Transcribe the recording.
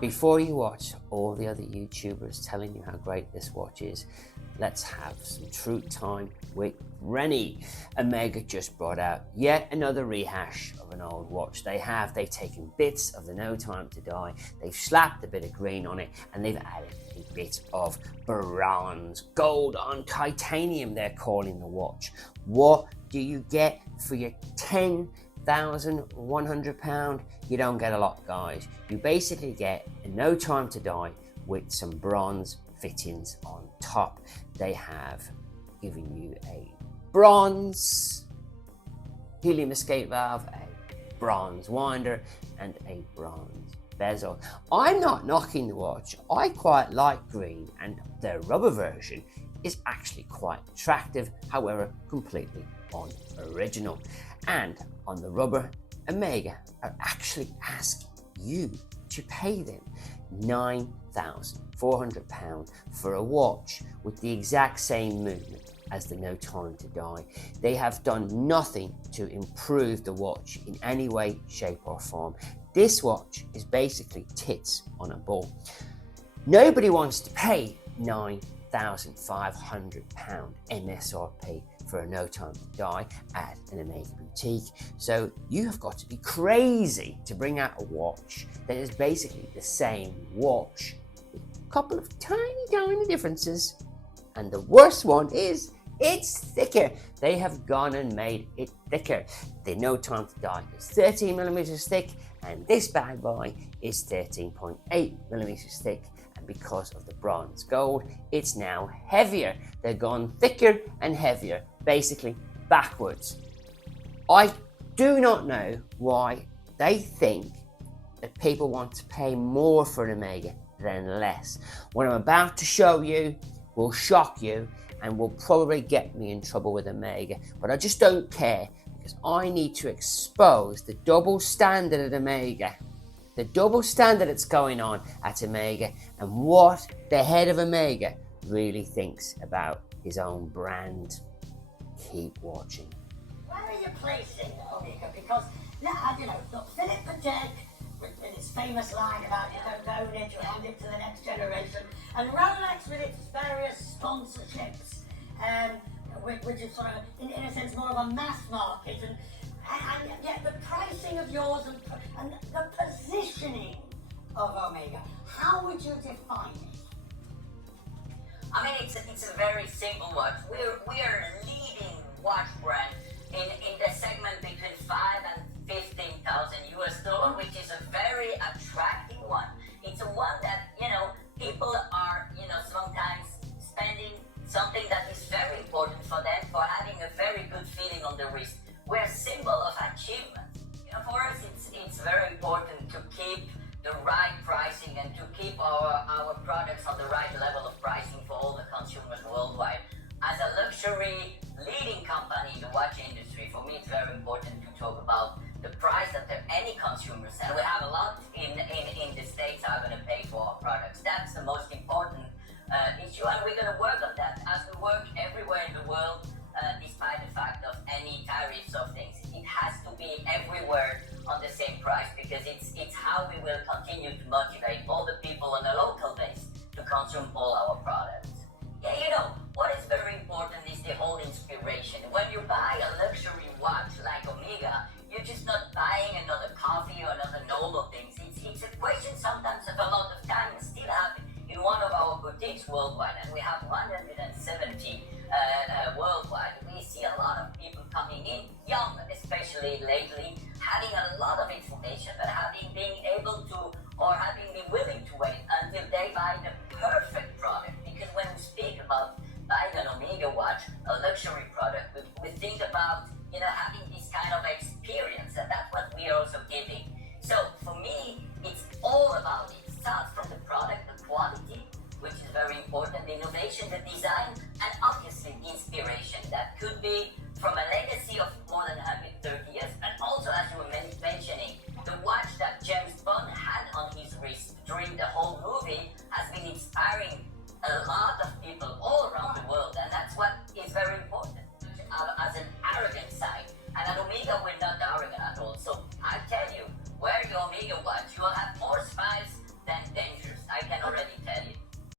Before you watch all the other YouTubers telling you how great this watch is, let's have some true time with Rennie. Omega just brought out yet another rehash of an old watch. They've taken bits of the No Time to Die, they've slapped a bit of green on it, and they've added a bit of bronze, gold on titanium they're calling the watch. What do you get for your £10,100? You don't get a lot, guys. You basically get a No Time to Die with some bronze fittings on top. They have given you a bronze helium escape valve, a bronze winder, and a bronze bezel. I'm not knocking the watch. I quite like green, and their rubber version is actually quite attractive, however completely unoriginal. And on the rubber, Omega are actually asking you to pay them £9,400 for a watch with the exact same movement as the No Time to Die. They have done nothing to improve the watch in any way, shape or form. This watch is basically tits on a ball. Nobody wants to pay £9,500 MSRP for a No Time to Die at an Omega boutique. So you have got to be crazy to bring out a watch that is basically the same watch with a couple of tiny differences. And the worst one is it's thicker. They have gone and made it thicker. The No Time to Die is 13 millimeters thick, and this bad boy is 13.8 millimeters thick. And because of the bronze gold, it's now heavier. They've gone thicker and heavier, basically backwards. I do not know why they think that people want to pay more for an Omega than less. What I'm about to show you will shock you and will probably get me in trouble with Omega, but I just don't care, because I need to expose the double standard at Omega, the double standard that's going on at Omega, and what the head of Omega really thinks about his own brand. Keep watching. Where are you placing Omega? Because, look, Philip the Jack, with his famous line about you don't own it, you hand it to the next generation, and Rolex with its various sponsorships, which is sort of, in a sense, more of a mass market, and yet the pricing of yours and the positioning of Omega, how would you define it? I mean, it's a very simple watch. We are a leading watch brand in the segment between $5,000 and $15,000, which is a very attractive one. It's a one that, people are, sometimes spending something that is very important for them, for having a very good feeling on the wrist. We're a symbol of achievement. For us, it's very important to keep the right pricing and to keep our products on the right level of pricing for all the consumers worldwide. As a luxury leading company in the watch industry, for me it's very important to talk about the price that any consumers, and we have a lot in the States, are going to pay for our products. That's the most important issue, and we're going to work on that as we work everywhere in the world, despite the fact of any tariffs of things. It has to be everywhere on the same price, because it's how we will continue to motivate all the people on a local base to consume all our products. Yeah, what is very important is the whole inspiration. When you buy a luxury watch like Omega, you're just not buying another coffee or another normal things. It's a question sometimes of a lot of time. We still have in one of our boutiques worldwide, and we have 170 worldwide. We see a lot of people coming in, young especially lately, having a lot of information, but being able to, or having been willing to wait until they buy the perfect product. Because when we speak about buying an Omega watch, a luxury product, we think about having this kind of experience, and that's what we are also giving. So for me, it's all about it. It starts from the product, the quality, which is very important, the innovation, the design, and obviously the inspiration. That could be from a